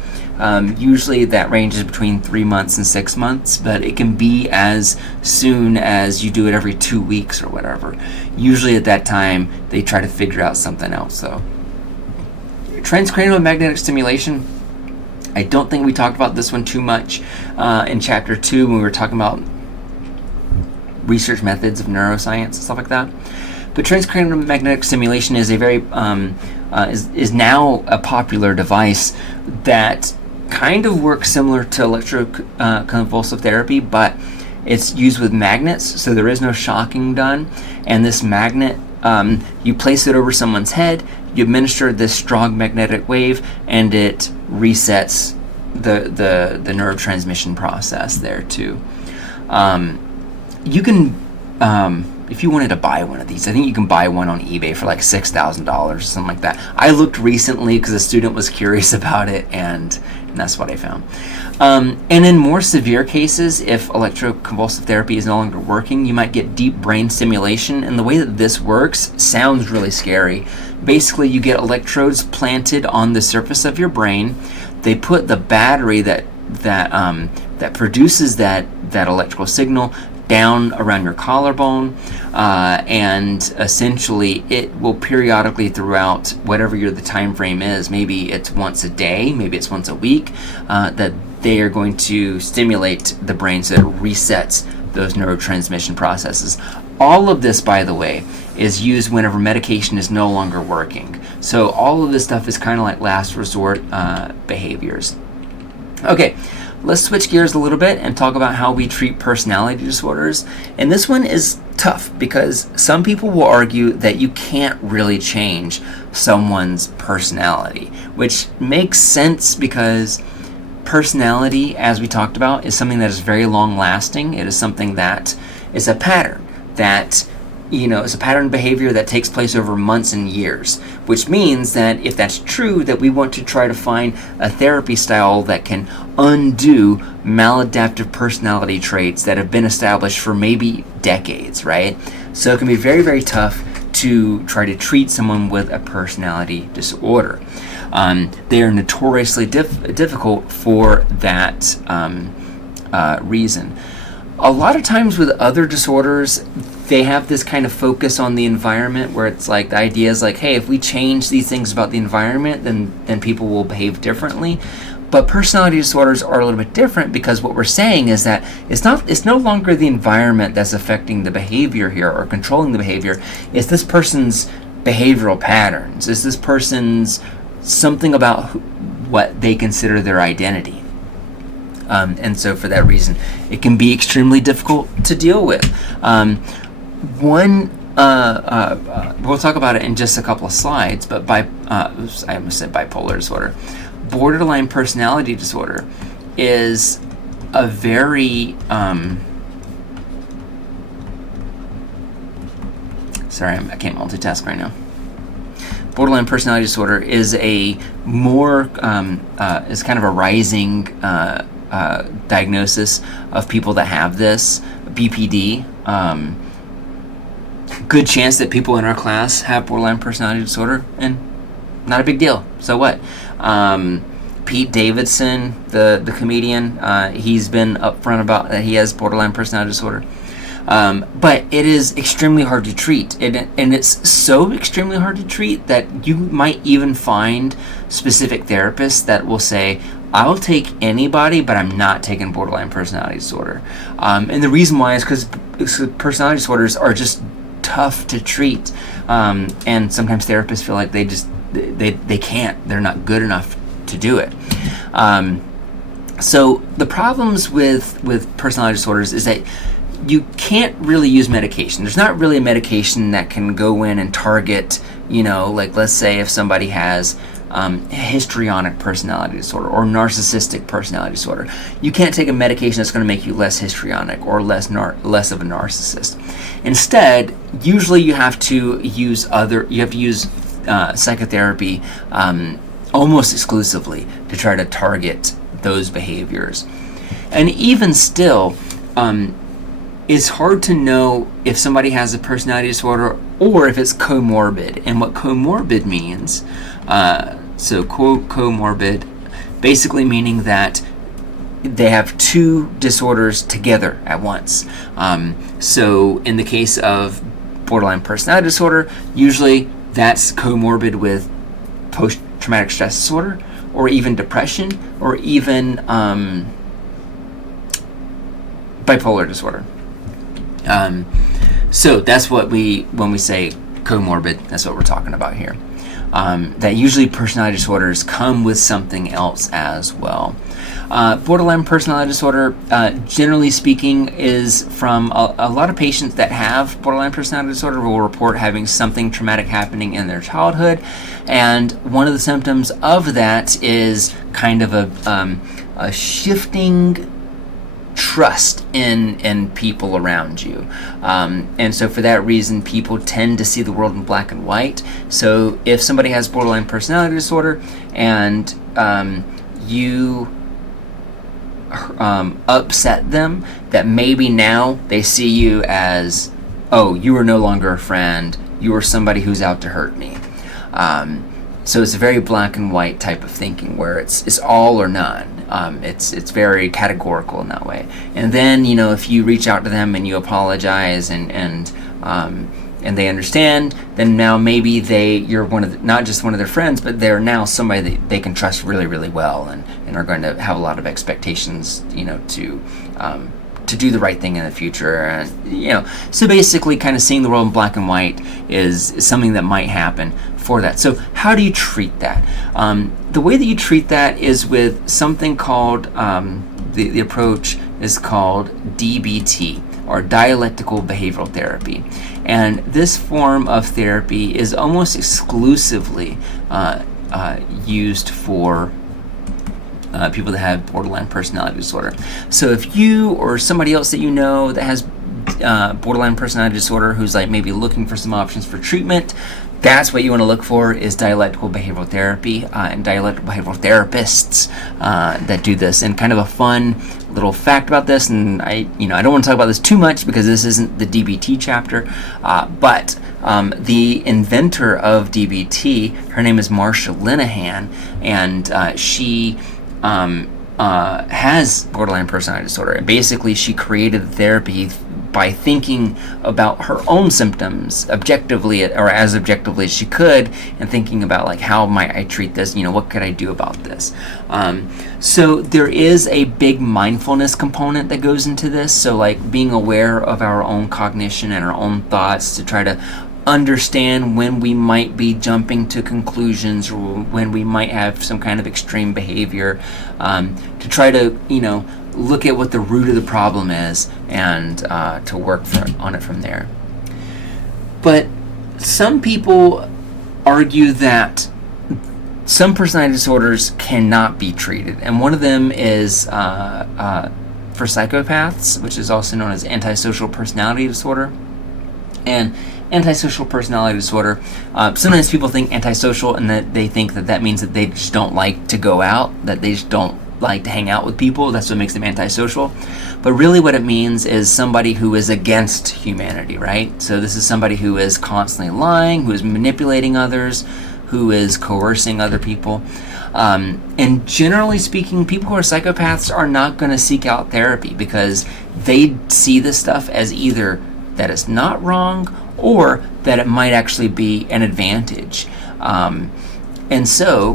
Usually that ranges between 3 months and 6 months, but it can be as soon as you do it every 2 weeks or whatever. Usually at that time they try to figure out something else. though. Transcranial magnetic stimulation, I don't think we talked about this one too much in Chapter 2 when we were talking about research methods of neuroscience and stuff like that. But transcranial magnetic stimulation is a very is now a popular device that kind of works similar to electroconvulsive therapy, but it's used with magnets, so there is no shocking done. And this magnet, you place it over someone's head, you administer this strong magnetic wave, and it resets the neurotransmission process there too. You can, if you wanted to buy one of these, I think you can buy one on eBay for like $6,000 or something like that. I looked recently because a student was curious about it, and that's what I found. And in more severe cases, if electroconvulsive therapy is no longer working, you might get deep brain stimulation. And the way that this works sounds really scary. Basically, you get electrodes planted on the surface of your brain. They put the battery that produces that electrical signal down around your collarbone, and essentially it will periodically throughout whatever the time frame is, maybe it's once a day, maybe it's once a week, that they are going to stimulate the brain so it resets those neurotransmission processes. All of this, by the way, is used whenever medication is no longer working. So all of this stuff is kind of like last resort behaviors. Okay, let's switch gears a little bit and talk about how we treat personality disorders. And this one is tough because some people will argue that you can't really change someone's personality, which makes sense because personality, as we talked about, is something that is very long lasting. It is something that is a pattern that, it's a pattern behavior that takes place over months and years, which means that if that's true, that we want to try to find a therapy style that can undo maladaptive personality traits that have been established for maybe decades, right? So it can be very, very tough to try to treat someone with a personality disorder. They are notoriously difficult for that reason. A lot of times with other disorders, they have this kind of focus on the environment where it's like the idea is like, hey, if we change these things about the environment, then people will behave differently. But personality disorders are a little bit different because what we're saying is that it's no longer the environment that's affecting the behavior here or controlling the behavior. It's this person's behavioral patterns. It's this person's something about what they consider their identity. And so for that reason, it can be extremely difficult to deal with. We'll talk about it in just a couple of slides, but I almost said bipolar disorder. Borderline personality disorder is a very Sorry, I can't multitask right now. Borderline personality disorder is a more is kind of a rising diagnosis of people that have this BPD. Good chance that people in our class have borderline personality disorder, and not a big deal. So what? Pete Davidson, the comedian, he's been upfront about that he has borderline personality disorder. But it is extremely hard to treat, and it's so extremely hard to treat that you might even find specific therapists that will say, I'll take anybody, but I'm not taking borderline personality disorder. And the reason why is because personality disorders are just tough to treat, and sometimes therapists feel like they can't, they're not good enough to do it. So the problems with personality disorders is that you can't really use medication. There's not really a medication that can go in and target, like let's say if somebody has histrionic personality disorder or narcissistic personality disorder. You can't take a medication that's going to make you less histrionic or less of a narcissist. Instead, usually you have to use psychotherapy almost exclusively to try to target those behaviors. And even still, it's hard to know if somebody has a personality disorder or if it's comorbid. And what comorbid means, comorbid, basically meaning that they have two disorders together at once. So in the case of borderline personality disorder, usually that's comorbid with post-traumatic stress disorder, or even depression, or even bipolar disorder. So that's what when we say comorbid, that's what we're talking about here. That usually personality disorders come with something else as well. Borderline personality disorder, generally speaking, is from a lot of patients that have borderline personality disorder will report having something traumatic happening in their childhood, and one of the symptoms of that is kind of a shifting trust in people around you, and so for that reason people tend to see the world in black and white. So if somebody has borderline personality disorder and you upset them, that maybe now they see you as, oh, you are no longer a friend, you are somebody who's out to hurt me. So it's a very black and white type of thinking where it's all or none. It's very categorical in that way. And then, if you reach out to them and you apologize and they understand, then now maybe you're not just one of their friends, but they're now somebody that they can trust really, really well, and are going to have a lot of expectations, to do the right thing in the future. And so basically kind of seeing the world in black and white is something that might happen for that. So how do you treat that? The way that you treat that is with something called, the approach is called DBT, or dialectical behavioral therapy. And this form of therapy is almost exclusively used for people that have borderline personality disorder. So if you or somebody else that you know that has borderline personality disorder who's like maybe looking for some options for treatment, that's what you want to look for, is dialectical behavioral therapy and dialectical behavioral therapists that do this. And kind of a fun little fact about this, and I don't want to talk about this too much because this isn't the DBT chapter, but the inventor of DBT, her name is Marsha Linehan, and she has borderline personality disorder. And basically she created the therapy by thinking about her own symptoms objectively, or as objectively as she could, and thinking about like, how might I treat this? What could I do about this? So there is a big mindfulness component that goes into this. So like being aware of our own cognition and our own thoughts to try to understand when we might be jumping to conclusions, or when we might have some kind of extreme behavior, to try to look at what the root of the problem is and to work on it from there. But some people argue that some personality disorders cannot be treated, and one of them is for psychopaths, which is also known as antisocial personality disorder. And antisocial personality disorder. Sometimes people think antisocial, and that they think that means that they just don't like to go out, that they just don't like to hang out with people. That's what makes them antisocial. But really what it means is somebody who is against humanity, right? So this is somebody who is constantly lying, who is manipulating others, who is coercing other people. And generally speaking, people who are psychopaths are not going to seek out therapy because they see this stuff as either that it's not wrong or that it might actually be an advantage. And so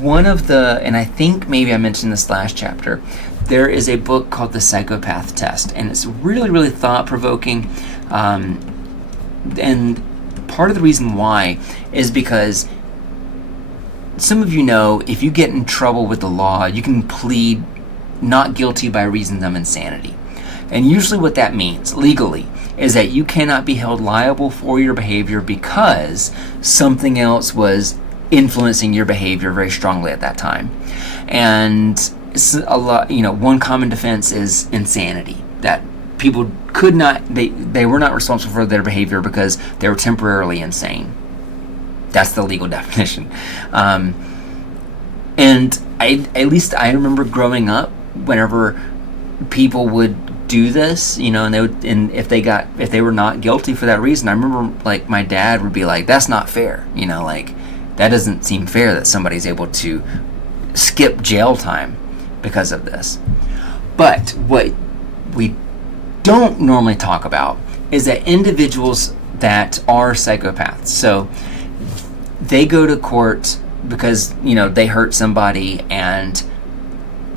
one of the, and I think maybe I mentioned this last chapter, there is a book called The Psychopath Test, and it's really, really thought-provoking. And part of the reason why is because some of you know, if you get in trouble with the law, you can plead not guilty by reason of insanity. And usually what that means, legally, is that you cannot be held liable for your behavior because something else was influencing your behavior very strongly at that time. And it's a lot, one common defense is insanity, that people could not, they were not responsible for their behavior because they were temporarily insane. That's the legal definition. And at least I remember growing up, whenever people would do this, and if they were not guilty for that reason, I remember like my dad would be like, "That's not fair," that doesn't seem fair that somebody's able to skip jail time because of this. But what we don't normally talk about is that individuals that are psychopaths, so they go to court because they hurt somebody, and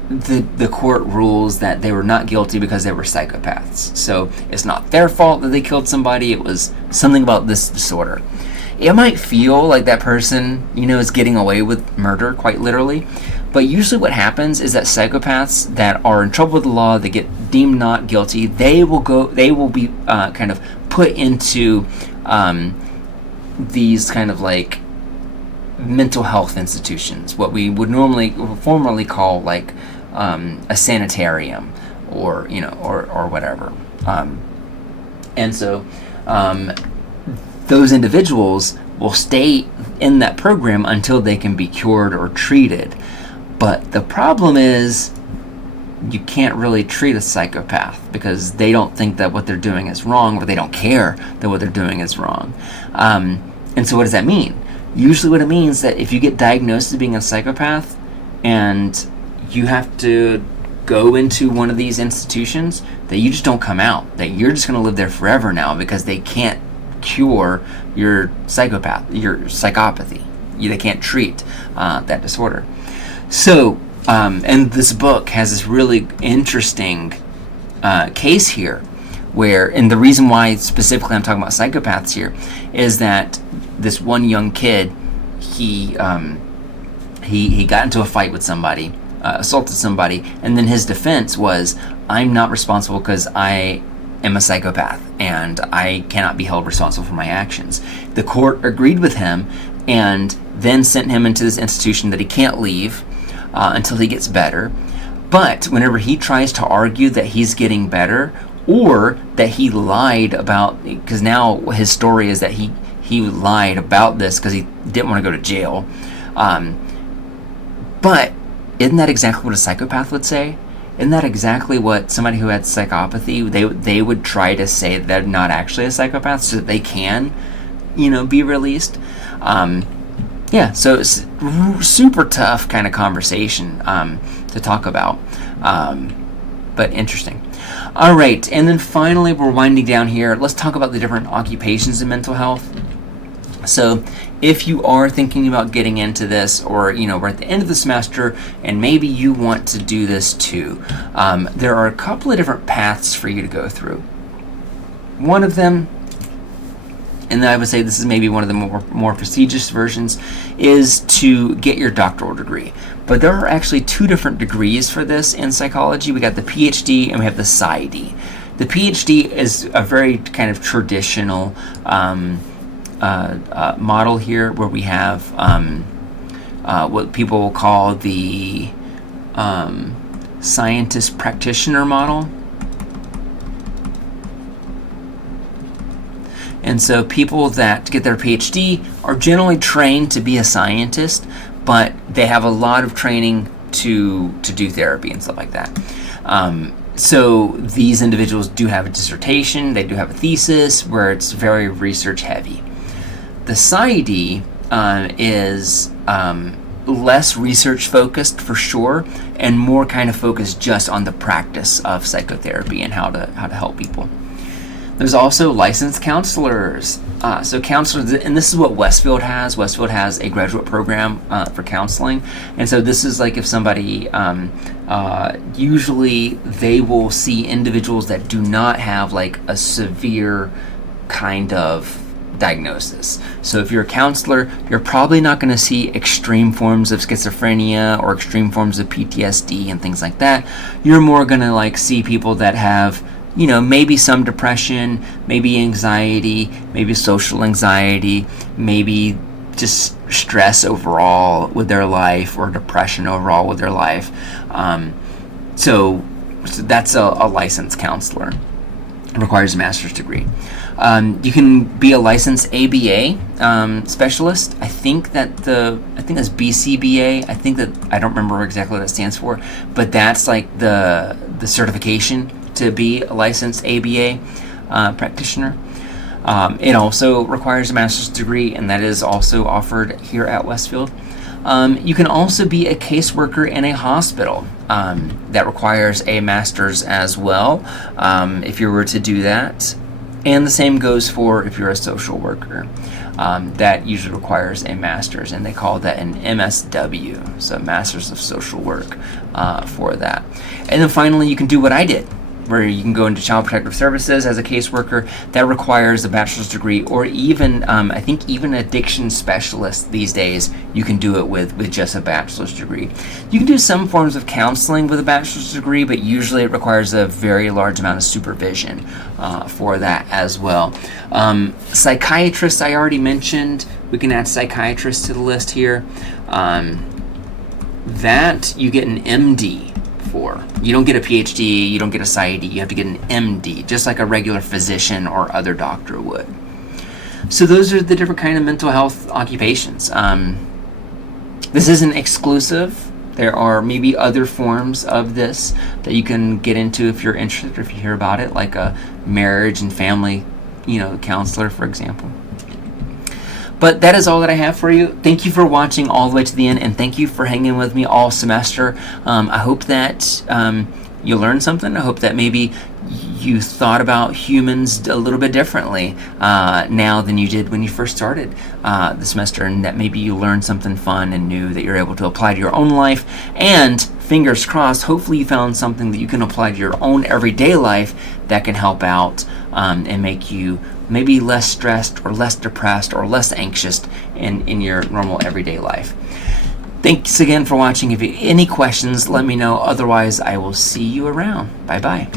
the court rules that they were not guilty because they were psychopaths. So it's not their fault that they killed somebody, it was something about this disorder. It might feel like that person, is getting away with murder, quite literally. But usually what happens is that psychopaths that are in trouble with the law, they get deemed not guilty, they will be kind of put into these kind of like mental health institutions, what we would formerly call like a sanitarium or whatever. And so those individuals will stay in that program until they can be cured or treated. But the problem is you can't really treat a psychopath because they don't think that what they're doing is wrong, or they don't care that what they're doing is wrong. And so what does that mean? Usually what it means that if you get diagnosed as being a psychopath and you have to go into one of these institutions, that you just don't come out, that you're just going to live there forever now because they can't cure your psychopathy. They can't treat that disorder. So, and this book has this really interesting case here where, and the reason why specifically I'm talking about psychopaths here is that this one young kid, he got into a fight with somebody, assaulted somebody, and then his defense was, I'm not responsible because I am a psychopath and I cannot be held responsible for my actions. The court agreed with him and then sent him into this institution that he can't leave until he gets better. But whenever he tries to argue that he's getting better, or that he lied about, because now his story is that he lied about this because he didn't want to go to jail. But isn't that exactly what a psychopath would say? Isn't that exactly what somebody who had psychopathy, they would try to say that they're not actually a psychopath so that they can, be released? So it's super tough kind of conversation to talk about, but interesting. All right, and then finally we're winding down here. Let's talk about the different occupations in mental health. So if you are thinking about getting into this, or we're at the end of the semester and maybe you want to do this too, there are a couple of different paths for you to go through. One of them, and I would say this is maybe one of the more prestigious versions, is to get your doctoral degree. But there are actually two different degrees for this in psychology. We got the PhD and we have the PsyD. The PhD is a very kind of traditional model here, where we have what people will call the scientist practitioner model. And so people that get their PhD are generally trained to be a scientist, but they have a lot of training to do therapy and stuff like that. So these individuals do have a dissertation, they do have a thesis where it's very research heavy. The PsyD is less research focused for sure, and more kind of focused just on the practice of psychotherapy and how to help people. There's also licensed counselors. So counselors, and this is what Westfield has. Westfield has a graduate program for counseling, and so this is like if somebody, usually they will see individuals that do not have like a severe kind of diagnosis. So if you're a counselor, you're probably not going to see extreme forms of schizophrenia or extreme forms of PTSD and things like that. You're more going to like see people that have, you know, maybe some depression, maybe anxiety, maybe social anxiety, maybe just stress overall with their life, or depression overall with their life. So that's a licensed counselor. It requires a master's degree. You can be a licensed ABA specialist. I think that's BCBA. I don't remember exactly what that stands for, but that's like the certification to be a licensed ABA practitioner. It also requires a master's degree, and that is also offered here at Westfield. You can also be a caseworker in a hospital. That requires a master's as well, if you were to do that. And the same goes for if you're a social worker. That usually requires a master's, and they call that an MSW, so Masters of Social Work, for that. And then finally, you can do what I did, where you can go into Child Protective Services as a caseworker. That requires a bachelor's degree, or even, I think even addiction specialist these days, you can do it with just a bachelor's degree. You can do some forms of counseling with a bachelor's degree, but usually it requires a very large amount of supervision for that as well. Psychiatrists, I already mentioned. We can add psychiatrists to the list here. That you get an MD for. You don't get a PhD, you don't get a PsyD, you have to get an MD, just like a regular physician or other doctor would. So those are the different kind of mental health occupations. This isn't exclusive. There are maybe other forms of this that you can get into if you're interested, or if you hear about it, like a marriage and family, counselor, for example. But that is all that I have for you. Thank you for watching all the way to the end, and thank you for hanging with me all semester. I hope that you learned something. I hope that maybe you thought about humans a little bit differently now than you did when you first started the semester, and that maybe you learned something fun and new that you're able to apply to your own life. And fingers crossed, hopefully you found something that you can apply to your own everyday life that can help out and make you maybe less stressed or less depressed or less anxious in your normal everyday life. Thanks again for watching. If you have any questions, let me know. Otherwise, I will see you around. Bye-bye.